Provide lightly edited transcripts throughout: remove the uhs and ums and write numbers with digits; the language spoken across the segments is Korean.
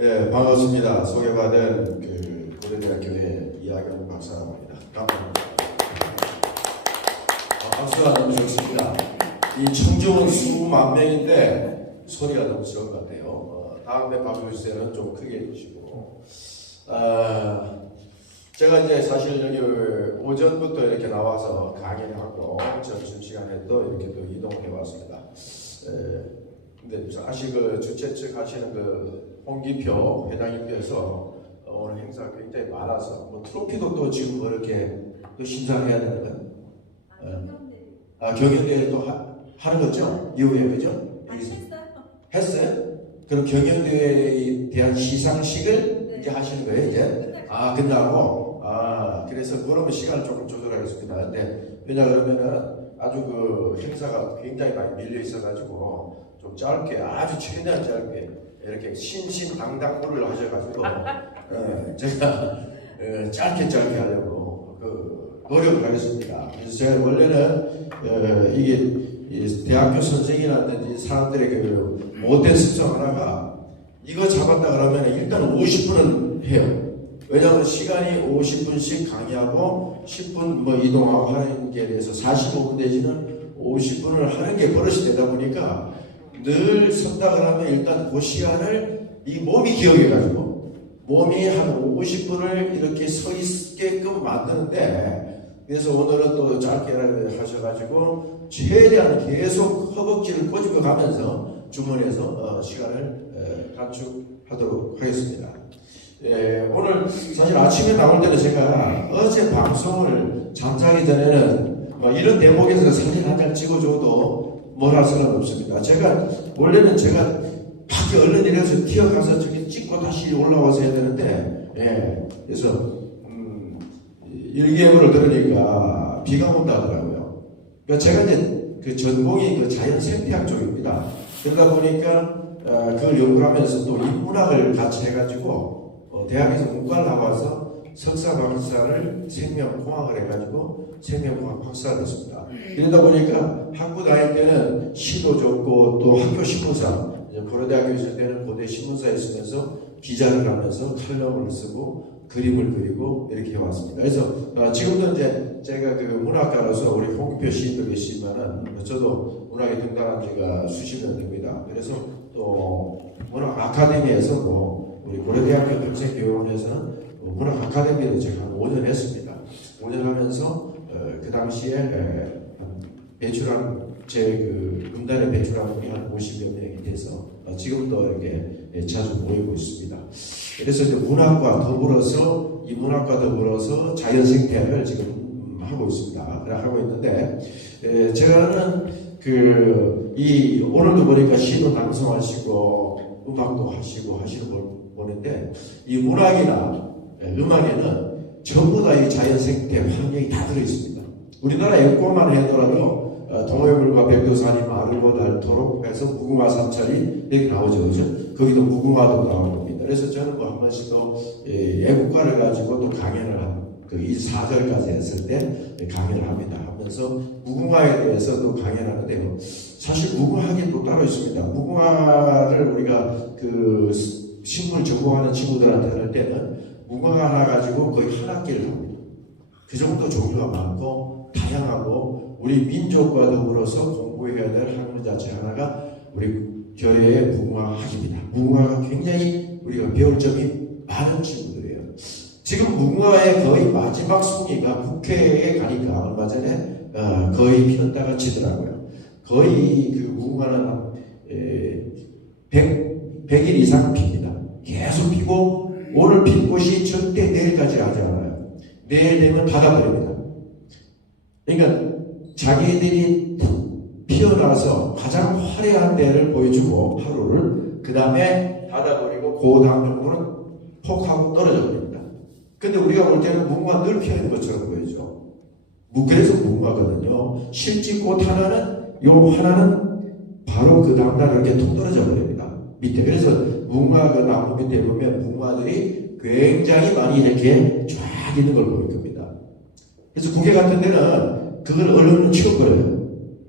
네, 반갑습니다. 소개받은 고려대학교의 이학영 박사라고 합니다. 반갑습니다. 박수가 너무 좋습니다. 이 청중은 수만 명인데 소리가 너무 적은 것 같아요. 다음에 박수 주세요는 좀 크게 해주시고. 제가 이제 사실 여기 오전부터 이렇게 나와서 강의를 하고 점심시간에 또 이렇게 또 이동해 왔습니다. 근데 사실 주최 측 하시는 홍기표 회장님께서 오늘 행사가 굉장히 많아서 트로피도 또 지금 그렇게 또 신청해야 되는 거예요. 경연대회를 또 하는 거죠? 이후에 그죠? 했어요? 그럼 경연대회에 대한 시상식을 이제 하시는 거예요, 이제? 끝나고? 그래서 그러면 시간을 조금 조절하겠습니다. 근데 왜냐 그러면은 아주 행사가 굉장히 많이 밀려 있어가지고 좀 짧게, 아주 최대한 짧게 이렇게 신신당당무를 하셔가지고 제가 짧게 하려고 노력을 하겠습니다. 그래서 제가 원래는 이게 대학교 선생이라든지 사람들의 못된 습성 하나가 이거 잡았다 그러면 일단 50분은 해요. 왜냐하면 시간이 50분씩 강의하고 10분 이동하고 하는 게 대해서 45분 대신은 50분을 하는 게 버릇이 되다 보니까 늘 섰다 그러면 일단 그 시간을 이 몸이 기억해가지고 몸이 한 50분을 이렇게 서 있게끔 만드는데, 그래서 오늘은 또 짧게 하셔가지고 최대한 계속 허벅지를 꼬집어 가면서 주문해서 시간을 단축하도록 하겠습니다. 오늘 사실 아침에 나올 때는 제가 어제 방송을 잠자기 전에는 이런 대목에서 사진 한 장 찍어줘도 뭘 할 수는 없습니다. 원래는 제가 밖에 얼른 내려서 튀어가서 저기 찍고 다시 올라와서 해야 되는데, 그래서 일기예보를 들으니까 비가 온다 하더라고요. 그러니까 제가 이제 전공이 자연 생태학 쪽입니다. 그러다 보니까 그걸 연구하면서 또 인문학을 같이 해가지고 대학에서 문과를 나와서 석사 박사를 생명공학을 해가지고 생명공학 박사를 했습니다. 이러다 보니까 학부 다닐 때는 시도 적고 또 학교 신문사, 고려대학교 있을 때는 고대 신문사에 있으면서 기자를 하면서 칼럼을 쓰고 그림을 그리고 이렇게 해왔습니다. 그래서 지금도 이제 제가 문학가로서 우리 홍기표 시인도 계시지만은 저도 문학에 등단한 지가 수십 년 됩니다. 그래서 또 문학 아카데미에서 우리 고려대학교 평생교육원에서는 문학 아카데미를 제가 한 5년 했습니다. 5년 하면서 그 당시에 배출한 음단에 배출한 분이 한 50여 명이 돼서 지금도 이렇게 자주 모이고 있습니다. 그래서 이제 문학과 더불어서 자연생태학을 지금 하고 있습니다. 하고 있는데, 제가는 오늘도 보니까 시도 방송하시고 음악도 하시고 하시는 걸 보는데, 이 문학이나 음악에는 전부 다 이 자연생태 환경이 다 들어있습니다. 우리나라 앵꼬만 해더라도 동해물과 백두산이 마르고 닳도록 해서 무궁화 삼철이 여기 나오죠, 그죠? 거기도 무궁화도 나올 겁니다. 그래서 저는 한 번씩 또 애국가를 가지고 또 강연을 이 4절까지 했을 때 강연을 합니다. 하면서 무궁화에 대해서 또 강연하는데요. 사실 무궁화학이 또 따로 있습니다. 무궁화를 우리가 식물 전공하는 친구들한테 할 때는 무궁화 하나 가지고 거의 한 학기를 합니다. 그 정도 종류가 많고 다양하고 우리 민족과 더불어서 공부해야 될 학문 자체 하나가 우리 교회의 무궁화학입니다. 무궁화가 굉장히 우리가 배울 점이 많은 친구들이에요. 지금 무궁화의 거의 마지막 송이가 국회에 가니까 얼마 전에 거의 피었다가 치더라고요. 거의 무궁화는 100일 이상 핍니다. 계속 피고 오늘 핀 꽃이 절대 내일까지 가지 않아요. 내일 되면 닫아버립니다. 그러니까 자기들이 피어나서 가장 화려한 때를 보여주고 하루를 그 다음에 닫아버리고 그 다음 정도는 폭하고 떨어져 버립니다. 근데 우리가 볼 때는 무궁화 늘 피어있는 것처럼 보이죠. 그래서 무궁화거든요. 실지꽃 하나는 바로 그 다음날 이렇게 톡 떨어져 버립니다. 밑에. 그래서 무궁화 나무 밑에 보면 무궁화들이 굉장히 많이 이렇게 쫙 있는 걸 보일 겁니다. 그래서 국회 같은 데는 그걸 얼른 치워버려요.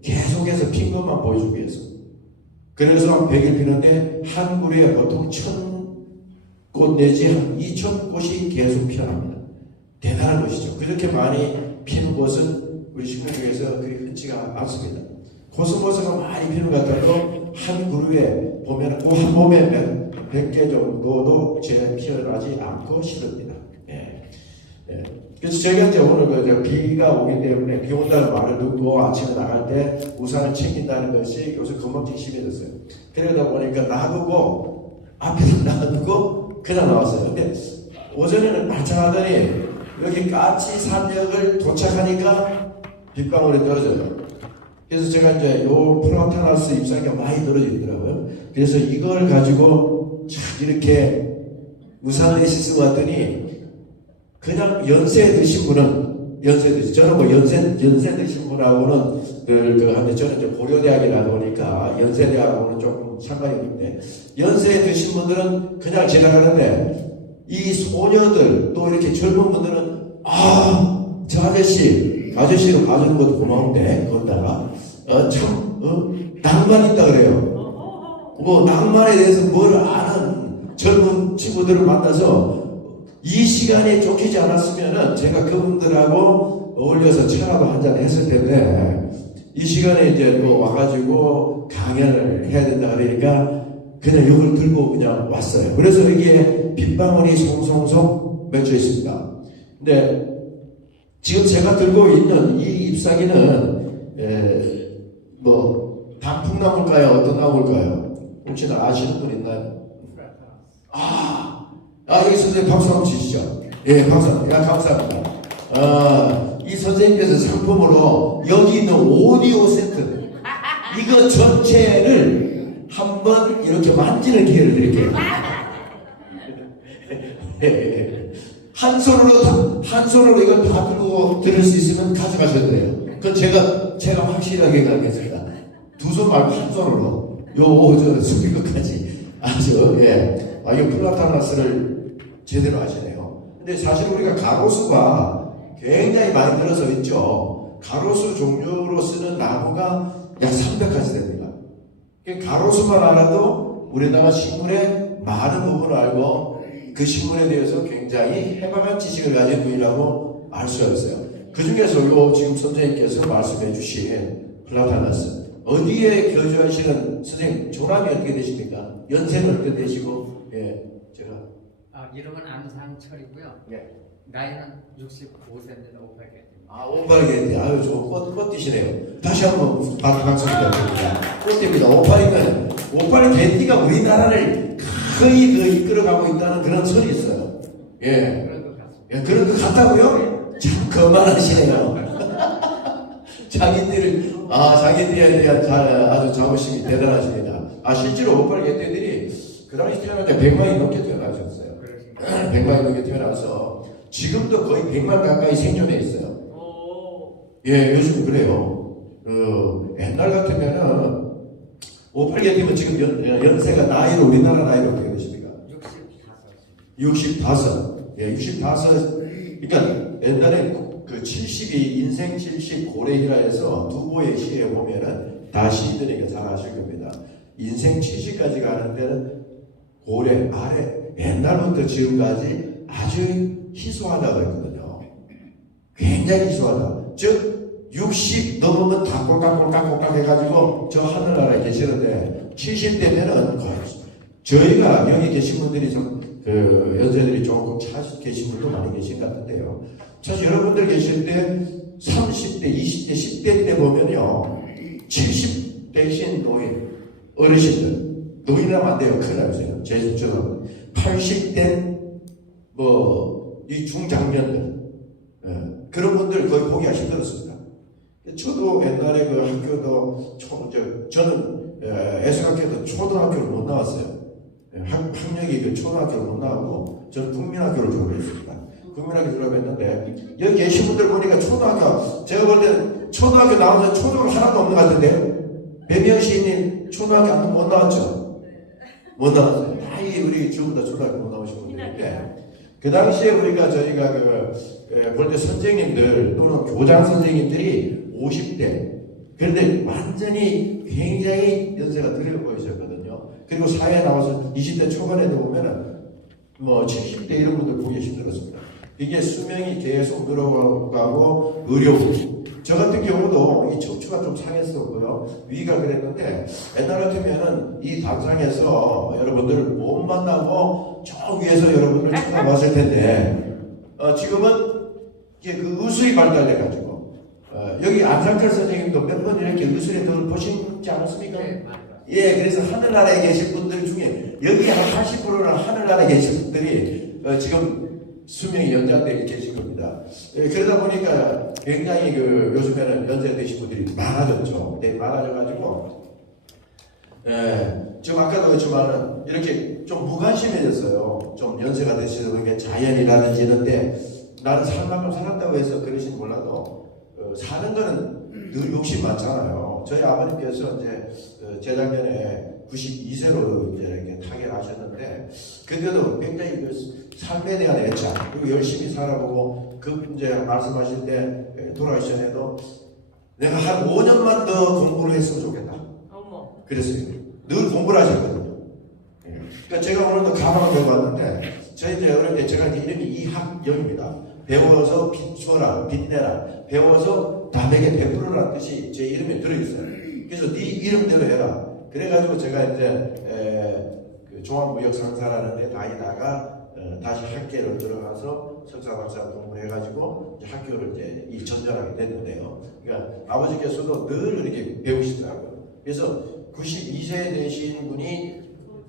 계속해서 핀 것만 보여주기 위해서. 그래서 100일 피는데 한 그루에 보통 꽃 내지 한 2,000꽃이 계속 피어납니다. 대단한 것이죠. 그렇게 많이 피는 곳은 우리 식물 중에서 그리 흔치가 않습니다. 코스모스가 많이 피는 것 같아도 한 그루에 보면 그 한 봄에 100개 정도도 제 피어나지 않고 시듭니다. 그래서 제가 이제 오늘 비가 오기 때문에 비 온다는 말을 듣고 아침에 나갈 때 우산을 챙긴다는 것이 요새 금방 심해졌어요. 그러다 보니까 놔두고 앞에서 놔두고 그냥 나왔어요. 근데 오전에는 말짱하더니 여기 까치 산역을 도착하니까 빗방울이 떨어져요. 그래서 제가 이제 요 플라타나스 잎사귀가 많이 떨어져 있더라고요. 그래서 이걸 가지고 참 이렇게 우산에 쓰고 왔더니 그냥 연세 드신 분은 연세 드신 저는 뭐 연세 드신 분하고는 늘 하는데 저는 이제 고려대학에 나오니까 연세대하고는 조금 상관이 없는데 연세 드신 분들은 그냥 지나가는데 이 소녀들 또 이렇게 젊은 분들은 저 아저씨로 봐주는 것도 고마운데 거기다가 낭만 있다 그래요. 뭐 낭만에 대해서 뭘 아는 젊은 친구들을 만나서 이 시간에 쫓기지 않았으면은 제가 그분들하고 어울려서 차라도 한잔 했을 텐데 이 시간에 이제 또 와가지고 강연을 해야 된다 그러니까 그냥 이걸 들고 그냥 왔어요. 그래서 여기에 빗방울이 송송송 맺혀 있습니다. 근데 지금 제가 들고 있는 이 잎사귀는 뭐 단풍나무일까요? 어떤 나무일까요? 혹시나 아시는 분 있나요? 여기 선생님 박수 한번 주시죠. 예, 박수. 감사합니다. 이 선생님께서 상품으로 여기 있는 오디오 세트 이거 전체를 한번 이렇게 만지는 기회를 드릴게요. 한 손으로 이걸 다 들고 들을 수 있으면 가져가셔도 돼요. 그건 제가 확실하게 가겠습니다. 두 손 말고 한 손으로 저 스피커까지 아주 이 플라타나스를 제대로 하시네요. 근데 사실 우리가 가로수가 굉장히 많이 늘어서 있죠. 가로수 종류로 쓰는 나무가 약 300가지 됩니다. 가로수만 알아도 우리나라 식물의 많은 부분을 알고 그 식물에 대해서 굉장히 해박한 지식을 가진 분이라고 알 수가 있어요. 그 중에서 지금 선생님께서 말씀해 주신 플라타나스 어디에 거주하시는 선생님 조남이 어떻게 되십니까? 연세는 어떻게 되시고 제가 이름은 안상철이고요. 나이는 65세입니다. 58개. 58개. 아유, 꽃 띠시네요. 다시 한번 박수 부탁드립니다. 꽃띠입니다. 58개띠가 우리나라를 거의 이끌어가고 있다는 그런 설이 있어요. 그런 것 같습니다. 그런 것 같다고요? 참 거만하시네요. 자기들에 대한 아주 자부심이 대단하십니다. 실제로 58개띠들이 그 당시 태어날 때 100만이 넘게 태어나셨어요. 100만이 넘게 태어나서 지금도 거의 100만 가까이 생존해 있어요. 요즘 그래요. 옛날 같으면은 58개띠면 지금 연세가 나이로 우리나라 나이로 어떻게 되십니까? 65. 65. 그러니까 옛날에 그 72 인생 70 고래이라 해서 두보의 시에 보면은 다 시인들에게 잘 아실 겁니다. 인생 70까지 가는 데는 고래 아래 옛날부터 지금까지 아주 희소하다고 했거든요. 굉장히 희소하다. 즉 60 넘으면 다 꼴깍꼴깍 해가지고 저 하늘나라에 계시는데 70대면은 저희가 여기 계신 분들이 좀 연세들이 조금 차 계신 분도 많이 계신 것 같은데요. 사실 여러분들 계실 때 30대, 20대, 10대 때 보면요 70대신 노인 어르신들 노인이라면 안 돼요. 큰일 나세요. 제주처럼 80대 이 중장년들 그런 분들 거의 보기가 힘들었습니다. 저도 옛날에 그 학교도 저는 애수학교도 초등학교를 못 나왔어요. 학력이 그 초등학교를 못 나오고 저는 국민학교를 졸업했습니다. 국민학교 졸업했는데 여기 계신 분들 보니까 초등학교 제가 볼 때는 초등학교 나와서 초등학교 하나도 없는 것 같은데 배명 시인님 초등학교 못 나왔죠? 못 나왔어요. 다 우리 전부 다 초등학교 못 나오신 분들인데 그 당시에 저희가 볼 때 선생님들 또는 교장 선생님들이 50대 그런데 완전히 굉장히 연세가 들어 보이셨거든요. 그리고 사회에 나와서 20대 초반에도 보면은 뭐 70대 이런 분들 보기 힘들었습니다. 이게 수명이 계속 늘어가고 어려운. 저 같은 경우도 이 척추가 좀 상했었고요. 위가 그랬는데 옛날 같으면은 이 단상에서 여러분들 못 만나고 저 위에서 여러분들 쳐다봤을 텐데 지금은 이게 그 의술이 발달돼가지고 여기 안상철 선생님도 몇 번 이렇게 의술에 더 보시지 않았습니까? 네, 맞아요. 예, 그래서 하늘나라에 계신 분들 중에 여기 한 80%는 하늘나라에 계신 분들이 지금 수명이 연장되어 계신 겁니다. 예, 그러다 보니까 굉장히 요즘에는 연세되신 분들이 많아졌죠. 네, 많아져가지고 지금 아까도 그렇지만은 이렇게 좀 무관심해졌어요. 좀 연세가 되시는 분에게 자연이라든지 이런데 나는 살만큼 살았다고 해서 그러신 몰라도 사는 거는 늘 욕심 많잖아요. 저희 아버님께서 이제 재작년에 92세로 이제 이렇게 타결하셨는데 그때도 굉장히 그 삶에 대한 애착 그리고 열심히 살아보고 그 이제 말씀하실 때 돌아가시 전에도 내가 한 5년만 더 공부를 했으면 좋겠다. 어머. 그랬어요. 늘 공부를 하셨거든요. 그러니까 제가 오늘도 가방을 들고 왔는데 저희 이제 어릴 때 제가 이제 이름이 이학영입니다. 배워서 비추어라, 빛내라. 배워서 남에게 베풀어라는 뜻이 제 이름에 들어있어요. 그래서 네 이름대로 해라. 그래가지고 제가 이제 그 종합무역상사라는 데 다니다가 다시 학계로 들어가서 석사 박사 공부해가지고 이제 학교를 이제 전전하게 됐는데요. 그러니까 아버지께서도 늘 이렇게 배우시더라고요. 그래서 92세 되신 분이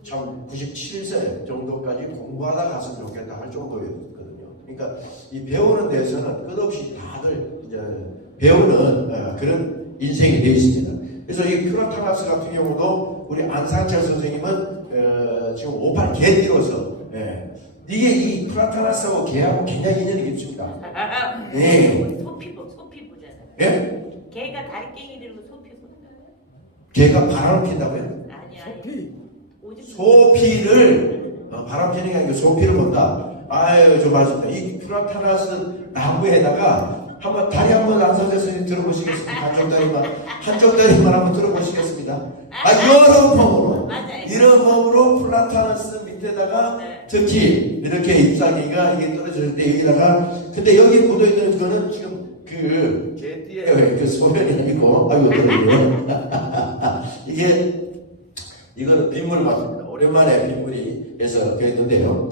참 97세 정도까지 공부하다 갔으면 좋겠다 할 정도였거든요. 그러니까 이 배우는 데서는 끝없이 다들 이제 배우는 그런 인생이 되어 있습니다. 그래서 이 큐라타나스 같은 경우도 우리 안상철 선생님은 지금 58 개띠로서 이게 이 큐라타나스하고 개하고 굉장히 인연이 깊습니다. 예. 소피부잖아. 예? 개가 다리깽이 들고 소피부. 개가 바람을 핀다고요? 아니야. 소피를 바람 피는 게 아니고 소피를 본다. 아유 좀 맞습니다. 이 큐라타나스 나무에다가 한번 다리 한번 안선생님 들어보시겠습니다. 한쪽 다리만 한번 들어보시겠습니다. 여러 폼으로 맞아요. 이런 폼으로 플라타나스 밑에다가 특히 이렇게 잎사귀가 이게 떨어질 때 여기다가 근데 여기 묻어 있는 거는 지금 그 개띠의 그 소변이 아니고 아이고 이거는 빗물 맞습니다. 오랜만에 빗물이 해서 그랬는데요.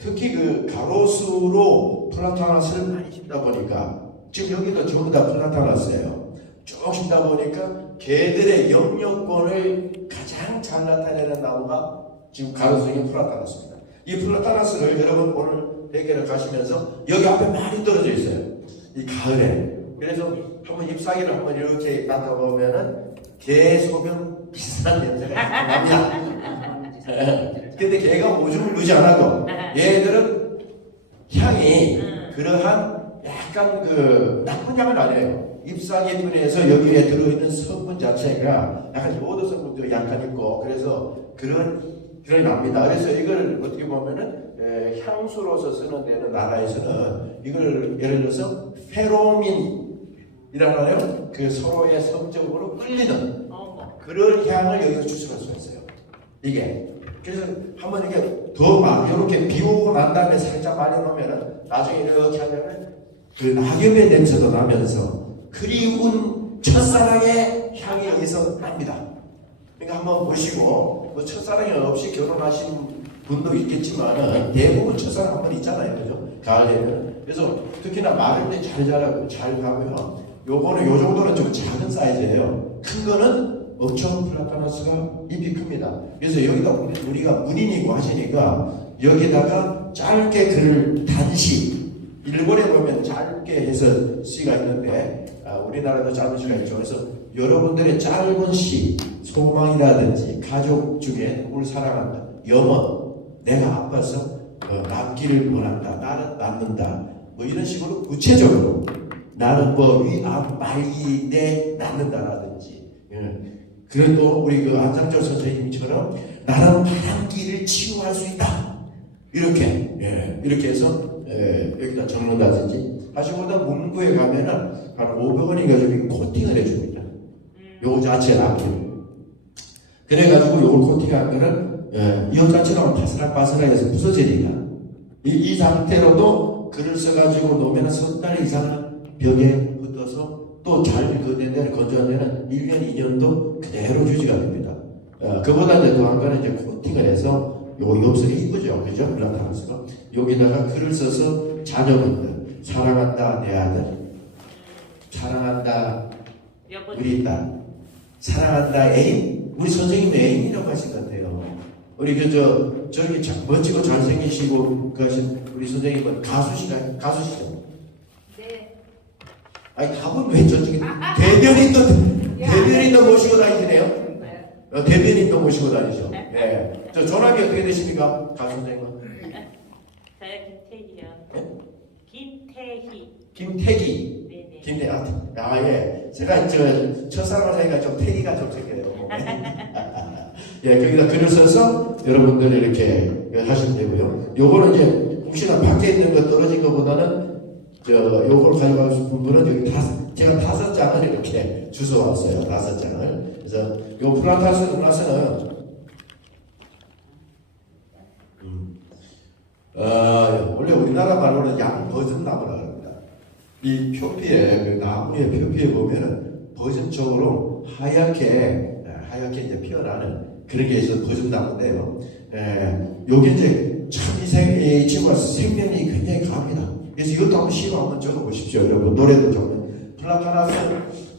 특히 그 가로수로 플라타나스를 많이 심다 보니까 지금 여기도 전부 다 플라타나스예요. 쭉 심다 보니까 개들의 영역권을 가장 잘 나타내는 나무가 지금 가로수인 플라타나스입니다. 이 플라타나스를 여러분 오늘 대결을 가시면서 여기 앞에 많이 떨어져 있어요. 이 가을에. 그래서 한번 잎사귀를 한번 이렇게 맡아보면은 개 소변 비슷한 냄새가 납니다. 근데 개가 오줌을 누지 않아도 얘들은 향이 그러한 약간 그 나쁜 향은 아니에요. 잎사귀분에서 여기에 들어있는 성분 자체가 약간 요오드 성분도 약간 있고 그래서 그런 납니다. 그래서 이걸 어떻게 보면은 향수로서 쓰는 데는 나라에서는 이걸 예를 들어서 페로민이라는 그 서로의 성적으로 끌리는 그런 향을 여기서 추출할 수가 있어요. 이게 그래서 한번 이렇게 더 막 이렇게 비 오고 난 다음에 살짝 말려놓으면은 나중에 이렇게 하면은 그 낙엽의 냄새도 나면서 그리운 첫사랑의 향이 여기서 납니다. 그러니까 한번 보시고 뭐 첫사랑이 없이 결혼하신 분도 있겠지만은 대부분 첫사랑 한번 있잖아요, 그죠? 가을에는. 그래서 특히나 마를 때 잘 자라고 잘 가고요. 요거는 요 정도는 좀 작은 사이즈예요. 큰 거는 엄청 플라타나스가 잎이 큽니다. 그래서 여기다 우리가 문인이고 하시니까 여기다가 짧게 글을 단시 일본에 보면 짧게 해서 시가 있는데 우리나라도 짧은 시가 있죠. 그래서 여러분들의 짧은 시 소망이라든지 가족 중에 누굴 사랑한다 염원 내가 아파서 남기를 원한다 나는 낳는다 뭐 이런 식으로 구체적으로 나는 뭐 위암 말기에 낳는다라든지 그래도 우리 그 안상철 선생님처럼 나는 바람기를 치유할 수 있다. 이렇게 해서 여기다 적는다든지 하시고다 문구에 가면은 한 500원인가 저기 코팅을 해줍니다. 요 자체 납기를. 그래가지고 요걸 코팅하면은 이 옷 자체가 바스락바스락해서 부서지니까 이 상태로도 글을 써가지고 놓으면 석 달 이상은 벽에 붙어서 또 잘 그된 데를 건조한 데는 1년, 2년도 그대로 유지가 됩니다. 그보다 이제 더 한 가지 이제 코팅을 해서 요 엽서가 이쁘죠, 그죠? 플라타나스가 여기다가 글을 써서 자녀분들 사랑한다 내 아들, 사랑한다 여보. 우리 딸, 사랑한다 애인. 우리 선생님 애인이라고 하신 것 같아요. 우리 저렇게 멋지고 잘생기시고 그하신 우리 선생님은 가수시가요? 가수시죠? 네. 아니 답은 왜 저쪽에 대변인도 모시고 다니시네요. 대변인도 모시고 다니죠. 네. 저 전화기 어떻게 되십니까, 가수 선생님은? 저요 김태희요. 네? 김태희. 김태기. 네네. 김태 예. 제가 첫사랑을 하니까 좀 태기가 좀 생겨요. 예, 거기다 글을 써서 여러분들이 이렇게 하시면 되고요. 요거는 이제 혹시나 밖에 있는 거 떨어진 것보다는 요걸 가져가신 분은 여기 제가 5장을 이렇게 주워 왔어요. 5장을. 그래서 요 플라타나스는 원래 우리나라 말로는 양버섯나무라고 합니다. 이 표피에 그 나무의 표피에 보면은 버섯적으로 하얗게 이제 피어나는 그런 게 있어서 버섯나무인데요. 요게 이제 참 이 친구가 생명이 굉장히 강합니다. 그래서 이것도 한번 시로 한번 적어보십시오. 여러분 노래도 적는 플라타나스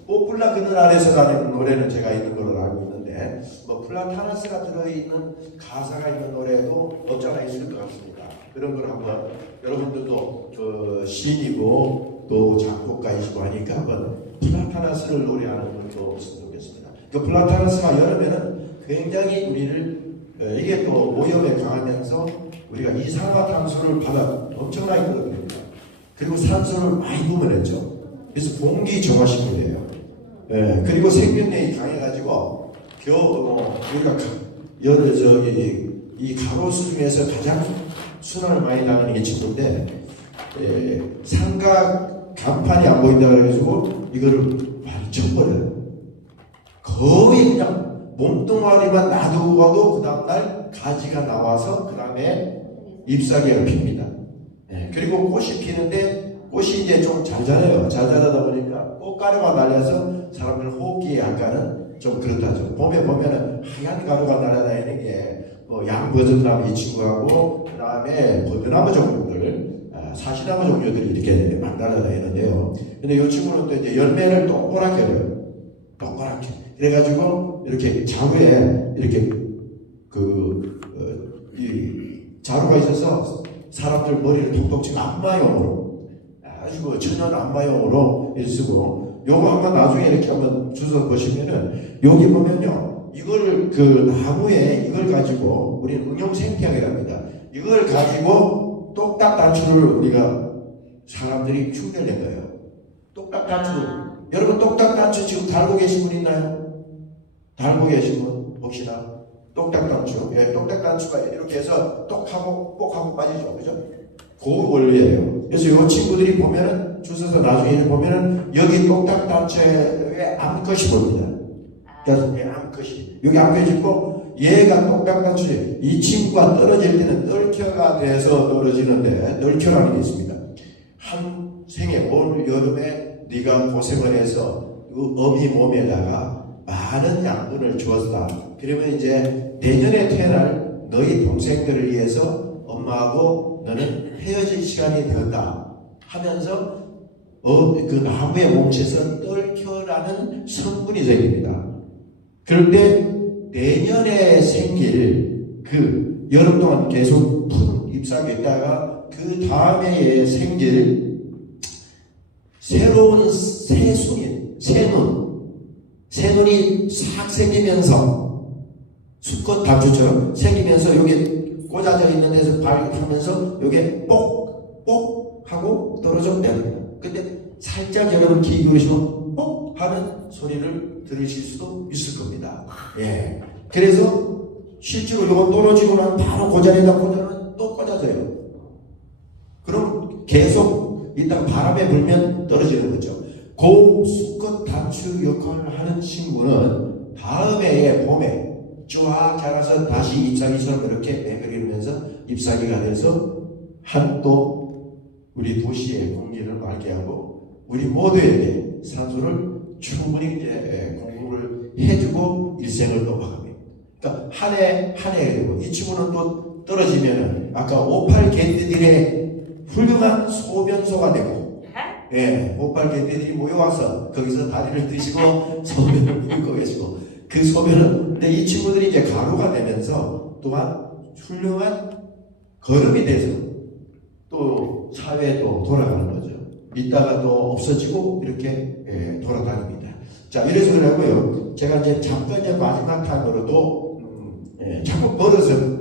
뽀플라 그늘 아래서라는 노래는 제가 있는 걸로 알고 있는데 뭐 플라타나스가 들어있는 가사가 있는 노래도 없잖아 있을 것 같습니다. 그런 걸 한번 여러분들도 시인이고 또 작곡가이시고 하니까 한번 플라타나스를 노래하는 것도 없으면 좋겠습니다. 그 플라타나스가 여름에는 굉장히 우리를 이게 또 오염에 강하면서 우리가 이산화탄소를 받아 엄청나게 끌어들입니다. 그리고 산소를 많이 분해했죠. 그래서 공기 정화식물이에요. 그리고 생명력이 강해가지고 우리가 이 가로수 중에서 가장 순환을 많이 나가는 게 친구인데 삼각 간판이 안 보인다 그래가지고 이거를 많이 쳐버려요. 거의 그냥 몸뚱아리만 놔두고 가도 그 다음날 가지가 나와서 그 다음에 잎사귀를 핍니다. 그리고 꽃이 피는데 꽃이 이제 좀 잘 자라요. 잘 자라다 보니까 꽃가루가 날려서 사람들 호흡기에 약간은 좀 그렇다죠. 봄에 보면은 하얀 가루가 날아다니는 게 뭐 양버섯나무 이 친구하고 그 다음에 버드나무 종류들, 사시나무 종류들이 이렇게 막 날아다니는데요. 근데 이 친구는 또 이제 열매를 동그랗게 열어요. 동그랗게. 그래가지고 이렇게 자루에 이렇게 이 자루가 있어서 사람들 머리를 톡톡 치고 안마용으로 아주 천연 안마용으로 쓰고 요거 한번 나중에 이렇게 한번 주워 보시면은 여기 보면요 이걸 나무에 이걸 가지고 우리는 응용 생태학이랍니다. 이걸 가지고 똑딱 단추를 우리가 사람들이 흉내낸 거예요. 똑딱 단추. 여러분 똑딱 단추 지금 달고 계신 분 있나요? 달고 계신 분 혹시나 똑딱 단추. 똑딱 단추가 이렇게 해서 똑하고 꼭하고 빠지죠, 그죠? 그 원리예요. 그래서 이 친구들이 보면은 주워서 나중에 보면은 여기 똑딱 단추에 암컷이 보입니다. 그래서 암컷이 여기 암컷이 있고 얘가 똑딱 단추에 이 친구가 떨어질 때는 널켜가 돼서 떨어지는데 널켜라는 게 있습니다. 한 생에 올 여름에 네가 고생을 해서 그 어미 몸에다가 많은 양분을 주었다. 그러면 이제 내년에 태어날 너희 동생들을 위해서 엄마하고 너는 헤어질 시간이 되었다 하면서 그 나무의 몸체에서 떨켜라는 성분이 생깁니다. 그럴 때 내년에 생길 그 여름 동안 계속 푼 잎사귀에 있다가 그 다음에 생길 새로운 새눈이 싹 생기면서 수컷 단추처럼 생기면서 여기 꽂아져 있는 데서 발육하면서 여기 뽁뽁 하고 떨어져 내립니다. 근데 살짝 여러분 귀 기울이시면 뽁 하는 소리를 들으실 수도 있을 겁니다. 예. 그래서 실제로 이거 떨어지고 나면 바로 그 자리에다 꽂아놓으면 또 꽂아져요. 그럼 계속 일단 바람에 불면 떨어지는 거죠. 그 수컷 단추 역할을 하는 친구는 다음 해에 봄에 쫙 자라서 다시 잎사귀처럼 이렇게 매그리면서 잎사귀가 돼서 한 또 우리 도시의 공기를 맑게 하고 우리 모두에게 산소를 충분히 이제 공급을 해주고 일생을 또 막합니다. 그러니까 한 해 되고 이 친구는 또 떨어지면은 아까 오팔 개떼들의 훌륭한 소변소가 되고, 예, 오팔 개떼들이 모여와서 거기서 다리를 드시고 소변을 물고 계시고 그 소변은 근데 이 친구들이 이제 가루가 되면서 또한 훌륭한 거름이 돼서 또 사회에 또 돌아가는 거죠. 이따가 또 없어지고 이렇게 돌아다닙니다. 자, 이래서 그러고요. 제가 이제 잠깐 이제 마지막 탄으로도 자꾸 버릇을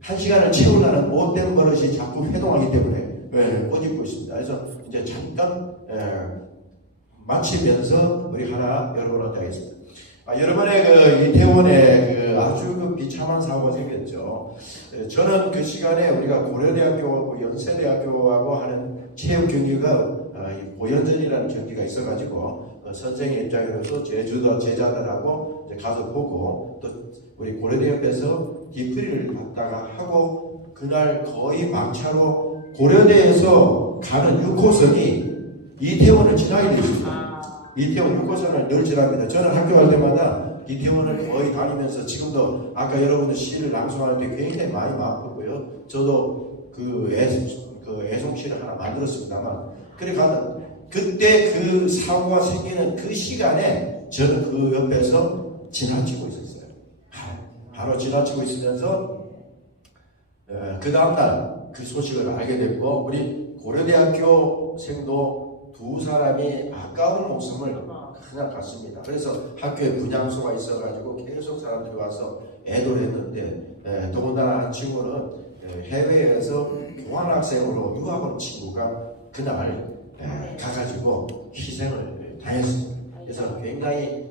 한 시간을 채우려는 못된 버릇이 자꾸 회동하기 때문에 꼬집고 있습니다. 그래서 이제 잠깐 마치면서 우리 하나 여러분한테 하겠습니다. 여러분의 그 이태원에 그 아주 그 비참한 사고가 생겼죠. 저는 그 시간에 우리가 고려대학교하고 연세대학교하고 하는 체육 경기가 고연전이라는 경기가 있어가지고 선생의 입장으로서 제자들하고 이제 가서 보고 또 우리 고려대 옆에서 디프리를 갔다가 하고 그날 거의 막차로 고려대에서 가는 6호선이 이태원을 지나게 되었습니다. 이태원 6호선을 늘 지납니다. 저는 학교 갈 때마다 이태원을 거의 다니면서 지금도 아까 여러분들 시를 낭송하는데 굉장히 많이 바쁘고요. 저도 그 애송시를 하나 만들었습니다만 그래 가는 그때 그 사고가 생기는 그 시간에 저는 그 옆에서 지나치고 있었어요. 바로 지나치고 있으면서 그 다음날 그 소식을 알게 됐고 우리 고려대학교생도 두 사람이 아까운 목숨을 그냥 갔습니다. 그래서 학교에 분향소가 있어가지고 계속 사람들이 와서 애도를 했는데 더군다나 한 친구는 해외에서 교환학생으로 유학온 친구가 그날 가가지고 희생을 당했습니다. 그래서 굉장히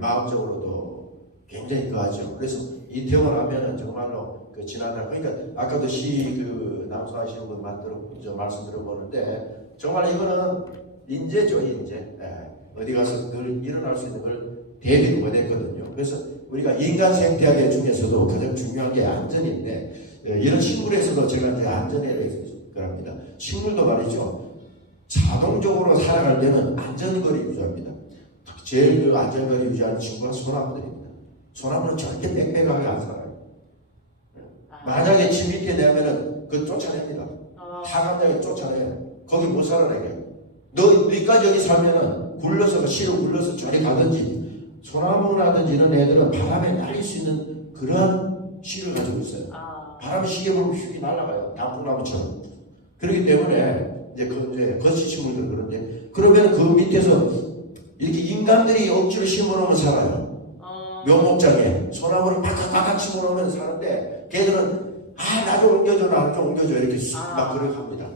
마음적으로도 굉장히 그하죠. 그래서 이태원 하면은 정말로 그 지나다 그러니까 아까도 시 그 낭송하시는 분 말씀 들어보는데 정말 이거는 인재죠, 인재. 어디 가서 늘 일어날 수 있는 걸 대비를 못했거든요. 그래서 우리가 인간 생태계 중에서도 가장 중요한 게 안전인데 이런 식물에서도 제가 이제 안전에 대해서 합니다. 식물도 말이죠. 자동적으로 살아갈 때는 안전거리 유지합니다. 제일 그 안전거리 유지하는 친구가 소나무들입니다. 소나무는 절대 빽빽하게 안 살아요. 만약에 집 밑에 내면은 그 쫓아냅니다. 하간장에 쫓아내요. 거기 못 살아내게. 너까지 여기 살면은 굴러서 그 씨를 굴러서 저리 가든지 소나무라든지 이런 애들은 바람에 날릴 수 있는 그런 씨를 가지고 있어요. 바람이 시게 불면 휙 날아가요. 단풍나무처럼. 그렇기 때문에 이제 거시식물들 그런데 그러면 그 밑에서 이렇게 인간들이 억지로 심어놓으면 살아요. 묘목장에 소나무를 팍팍팍 심어놓으면 사는데 걔들은 나 좀 옮겨줘 나 좀 옮겨줘 이렇게 막 그렇게 합니다.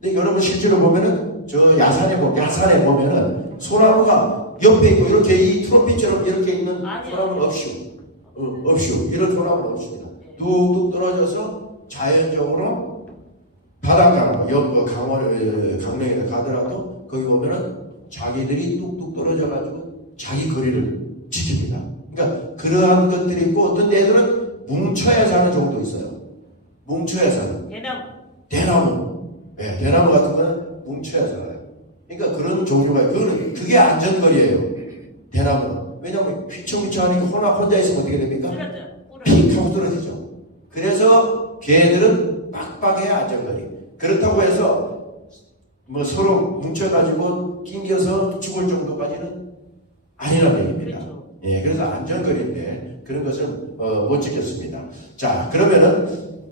근데 여러분 실제로 보면은 저 야산에 보면은 소나무가 옆에 있고 이렇게 이 트로피처럼 이렇게 있는 소나무는 없슈 이런 소나무는 없습니다. 뚝뚝 떨어져서 자연적으로 바닷가 강릉에 가더라도 거기 보면은 자기들이 뚝뚝 떨어져가지고 자기 거리를 지킵니다. 그러니까 그러한 것들이 있고 어떤 애들은 뭉쳐야 사는 종도 있어요. 뭉쳐야 사는. 대나무. 네, 대나무 같은 거는 뭉쳐야 살아요. 그러니까 그런 종류가 그게 안전거리예요. 대나무. 왜냐하면 휘청휘청하니까 혼자 있으면 어떻게 됩니까? 픽 하고 떨어지죠. 그래서 개들은 빡빡해야 안전거리. 그렇다고 해서 뭐 서로 뭉쳐가지고 낑겨서 죽을 정도까지는 아니라는 얘기입니다. 예, 그래서 안전거리인데 그런 것은 못 지켰습니다. 자, 그러면은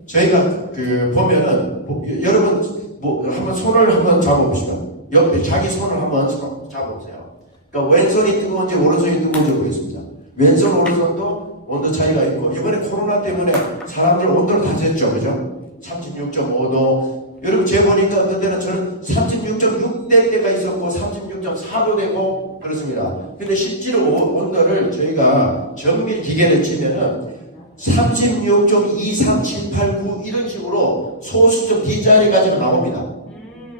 저희가 보면은 여러분 한번 손을 한번 잡아보시면 옆에 자기 손을 한번 잡아보세요. 그러니까 왼손이 뜨거운지 오른손이 뜨거운지 모르겠습니다. 왼손 오른손도 온도 차이가 있고 이번에 코로나 때문에 사람들 온도를 다 쟀죠, 그죠? 36.5도. 여러분 재보니까 그때는 저는 36.6대 때가 있었고 36.4도 되고 그렇습니다. 근데 실제로 온도를 저희가 정밀 기계를 치면은 36.23789 이런 식으로 소수점 D자리까지 나옵니다.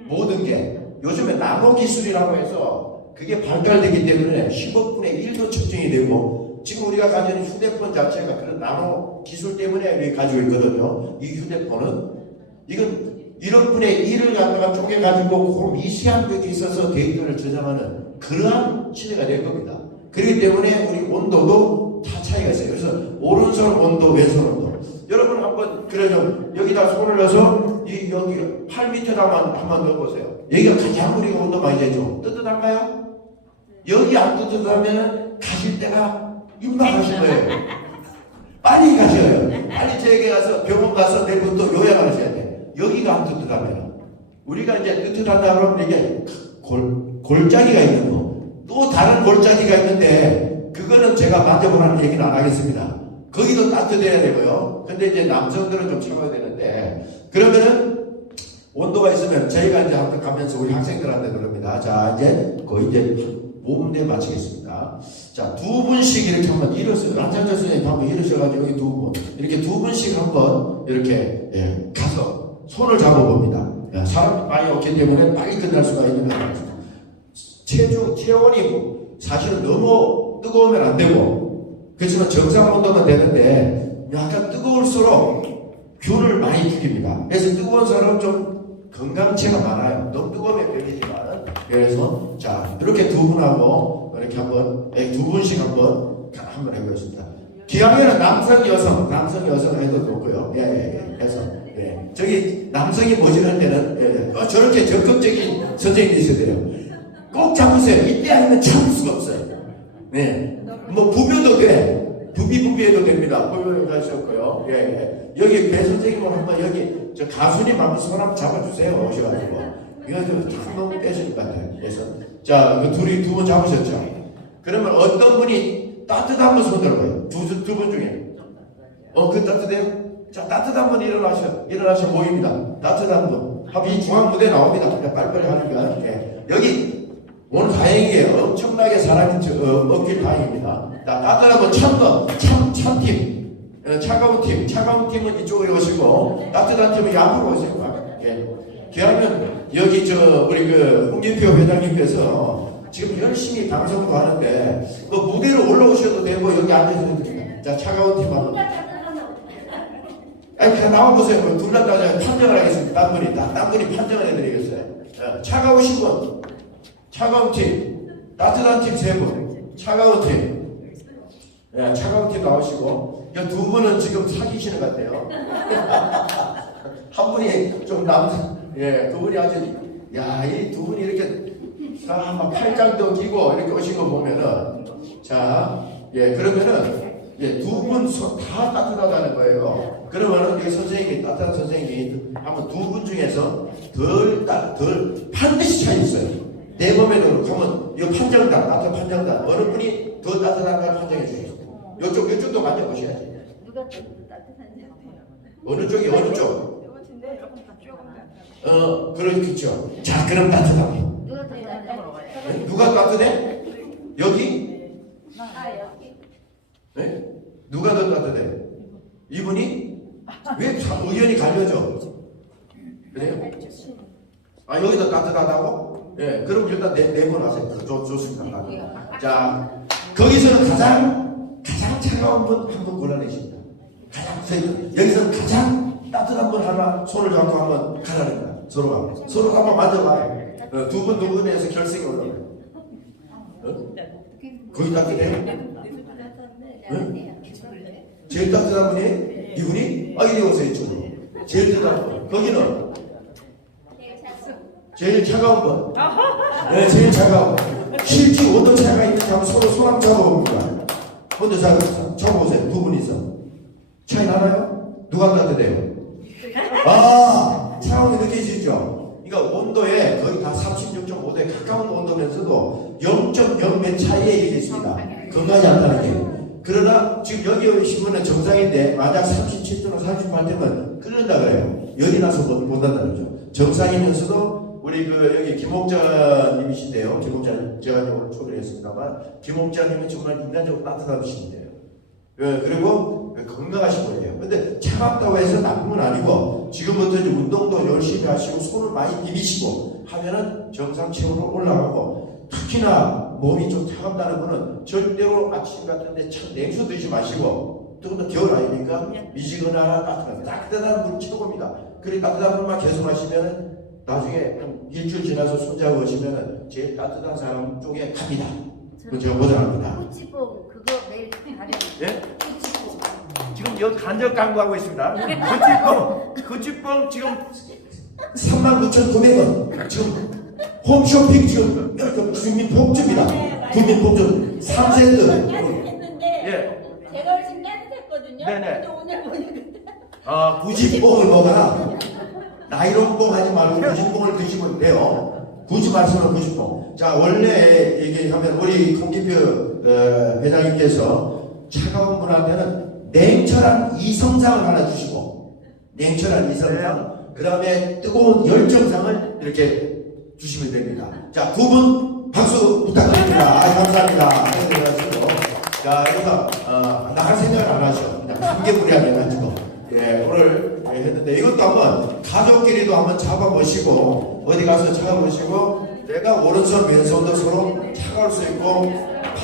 모든 게 요즘에 나노 기술이라고 해서 그게 발달되기 때문에 10억 분의 1도 측정이 되고 지금 우리가 가지고 있는 휴대폰 자체가 그런 나노 기술 때문에 우리 가지고 있거든요. 이 휴대폰은 이건 1억 분의 1을 갖다가 쪼개가지고 그 미세한 것이 있어서 데이터를 저장하는 그러한 시대가 된 겁니다. 그렇기 때문에 우리 온도도 다 차이가 있어요. 그래서 오른손 온도, 왼손 온도. 여러분 한번 그래 좀 여기다 손을 넣어서 여기 팔 밑에다만 한번 넣어보세요. 여기가 가장 우리가 온도 많이 되죠. 뜨뜻한가요? 여기 안 뜨뜻하면 가실 때가 임박하실 거예요. 빨리 가셔요. 빨리 저에게 가서 병원 가서 내일부터 요양을 하셔야 돼. 여기가 안 뜨뜻하면 우리가 이제 뜨뜻하다 그러면 이게 골짜기가 있는 거. 또 다른 골짜기가 있는데 그거는 제가 만져보라는 얘기는 안 하겠습니다. 거기도 따뜻해야 되고요. 근데 이제 남성들은 좀 참아야 되는데 그러면은 온도가 있으면 저희가 이제 학교 가면서 우리 학생들한테 그럽니다. 자 이제 거의 이제 5분에 마치겠습니다. 자, 두 분씩 이렇게 한번 일어서요. 한찬철 선생님 한번 일어서가지고 여기 두 분 이렇게 두 분씩 한번 이렇게 가서 손을 잡아봅니다. 사람이 많이 없기 때문에 빨리 끝날 수가 있는 거예요. 체온이 사실은 너무 뜨거우면 안 되고 그렇지만 정상 온도만 되는데 약간 뜨거울수록 균을 많이 죽입니다. 그래서 뜨거운 사람은 좀 건강체가 많아요. 너무 뜨거우면 병이지만 그래서 자 이렇게 두 분하고 이렇게 한번 두 분씩 한번 해보겠습니다. 기왕에는 남성 여성 해도 좋고요. 해서 저기 남성이 모질할 때는 저렇게 적극적인 선생님이 있어야 돼요. 꼭 잡으세요. 이때 아니면 참을 수가 없어요. 뭐 부벼도 돼. 부비해도 됩니다. 부비해도 하셨고요. 여기 배 선생님은 한번 여기 저 가수님 한번 손 한번 잡아주세요. 오셔가지고 이거 좀 너무 떼실 것 같아요. 그래서 자, 그 둘이 두 분 잡으셨죠? 그러면 어떤 분이 따뜻한 분 손 들어봐요. 두 분 중에 그 따뜻해요? 자, 따뜻한 분 일어나셔 보입니다. 따뜻한 분. 한번 이 중앙 무대 나옵니다. 빨리빨리 하니까 여기 오늘 다행이에요. 엄청나게 사람이 없길 다행입니다. 따뜻한 분 참팀. 차가운 팀은 이쪽으로 오시고 따뜻한 팀은 양으로 오세요. 그러면 여기 우리 홍진표 회장님께서 지금 열심히 방송도 하는데 무대로 올라오셔도 되고 여기 앉아셔도 됩니다. 자, 차가운 팀 한번. 그냥 나와보세요. 둘 다 판정을 하겠습니다. 딴 분이 판정을 해드리겠어요. 차가우신 분, 차가운 팀, 따뜻한 팀 세 분, 차가운 팀. 차가운 팀 나오시고 두 분은 지금 사귀시는 것 같아요. 한 분이 좀 그분이 아주 이 두 분이 이렇게 막 팔짱도 끼고 이렇게 오신 거 보면은 그러면은 두 분 다 따뜻하다는 거예요. 그러면은 여기 선생님이 따뜻한 선생님이 한번 두 분 중에서 덜 반드시 차이 있어요. 내 몸에도 가면 이 판정단 따뜻한 판정단 어느 분이 더 따뜻한가 판정해 주세요. 이쪽도 만져보셔야지. 누가 따뜻한지 어느 쪽이 어느 쪽? 이것인데 조금 그렇겠죠. 자, 그럼 따뜻하게. 누가 따뜻해? 여기? 여기. 네? 누가 더 따뜻해? 이분이? 왜 의견이 갈려져? 그래요? 여기도 따뜻하다고? 그럼 일단 네 번 하세요. 좋습니다. 자, 거기서는 가장 차가운 분 한 분 골라내십니다. 여기서 가장 따뜻한 분 하나 손을 잡고 한번 가라니까 서로 한번 만져봐요. 두 분에서 결승이 올라가요. 거기 따뜻해요? 제일 따뜻한 분이 이분이 이리 오세요. 이쪽으로. 제일 따뜻한 분. 거기는 제일 차가운 분. 제일 차가운 분. 실제 온도 차이가 있는지 한번 서로 손 한번 잡아봅니다. 먼저 잡아보세요. 두 분이서. 차이 나나요? 누가 따뜻해요? 차가움이 느껴지죠? 그러니까 온도에 거의 다 36.5도에 가까운 온도면서도 0.0 몇 차이에 이르게 있습니다. 건강하지 않다는 게. 그러나 지금 여기 오신 분은 정상인데 만약 37도나 38도면 끓는다 그래요. 열이 나서 못한다는 거죠. 정상이면서도 우리 여기 김옥자님이신데요. 제가 오늘 초대를 했습니다만 김옥자님은 정말 인간적으로 따뜻한 분이신데요. 그리고 건강하신 분이에요. 근데 차갑다고 해서 나쁜 건 아니고 지금부터 이제 운동도 열심히 하시고 손을 많이 비비시고 하면은 정상 체온으로 올라가고 특히나 몸이 좀 차갑다는 분은 절대로 아침 같은데 찬 냉수 드시지 마시고, 뜨거운 겨울 아닙니까? 미지근한 따뜻한 물 최고입니다. 그리고 따뜻한 물만 계속 마시면은 나중에 한 일주일 지나서 손자고 오시면은 제일 따뜻한 사람 쪽에 갑니다. 그 제가 보장합니다. 꼬치뽕 그거 매일 가려. 예? 꼬치뽕. 지금 여기 간접 광고하고 있습니다. 거치뽕 지금 39,900원. 지금 홈쇼핑 지금 국민복주입니다. 국민복주 3세트. 했는데 예. 제가 훨씬 따뜻했거든요. 네네. 근데 오늘 보니까 굳이 뽕을 먹어라. 나이론 뽕 하지 말고 굳이 뽕을 드시면 돼요. 굳이 말씀은 굳이 뽕. 자, 원래 얘기하면 우리 홍기표 회장님께서 차가운 분한테는 냉철한 이성상을 하나 주시고, 냉철한 이성상, 그 다음에 뜨거운 열정상을 이렇게 주시면 됩니다. 자, 두 분 박수 부탁드립니다. 감사합니다. 자, 여기서 나갈 생각을 안 하셔. 그냥 감개무량해 가지고 오늘 했는데, 이것도 한번 가족끼리도 한번 잡아보시고 어디 가서 잡아보시고, 내가 오른손 왼손도 서로 차가울 수 있고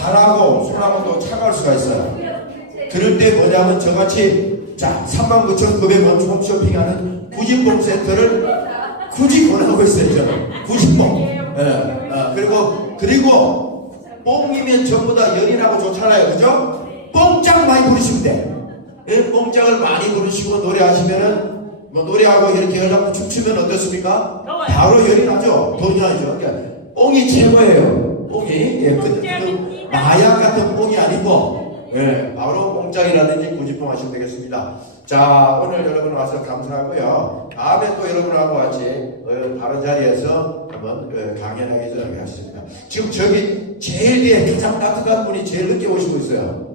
발하고 손하고도 차가울 수가 있어요. 그럴 때 뭐냐면 저같이 자 39,900원 홈쇼핑하는 구진뽕 세트를 굳이 권하고 있어요. 저는 구진뽕. 그리고 뽕이면 전부 다 연인하고 좋잖아요. 그죠? 뽕짝 많이 부르시면 돼. 뽕짝을 많이 부르시고 노래하시면은 뭐 노래하고 이렇게 연락 춤추면 어떻습니까? 바로 열이 나죠. 돈이 나죠. 그러니까 뽕이 최고예요. 뽕이 마약 같은 뽕이 아니고 바로 뽕짝이라든지 구지뽕 하시면 되겠습니다. 자, 오늘 여러분 와서 감사하고요. 다음에 또 여러분하고 같이 다른 자리에서 한번 강연하기 하겠습니다. 지금 저기 제일 뒤에 가장 따뜻한 분이 제일 늦게 오시고 있어요.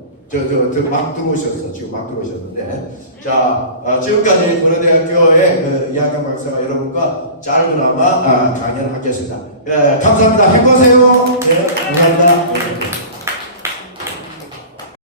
막 들어오셨어. 지금 막 들어오셨는데. 자, 지금까지 고려대학교의 이학경 박사가 여러분과 짧은아마 강연을 하겠습니다. 감사합니다. 행복하세요. 네, 감사합니다.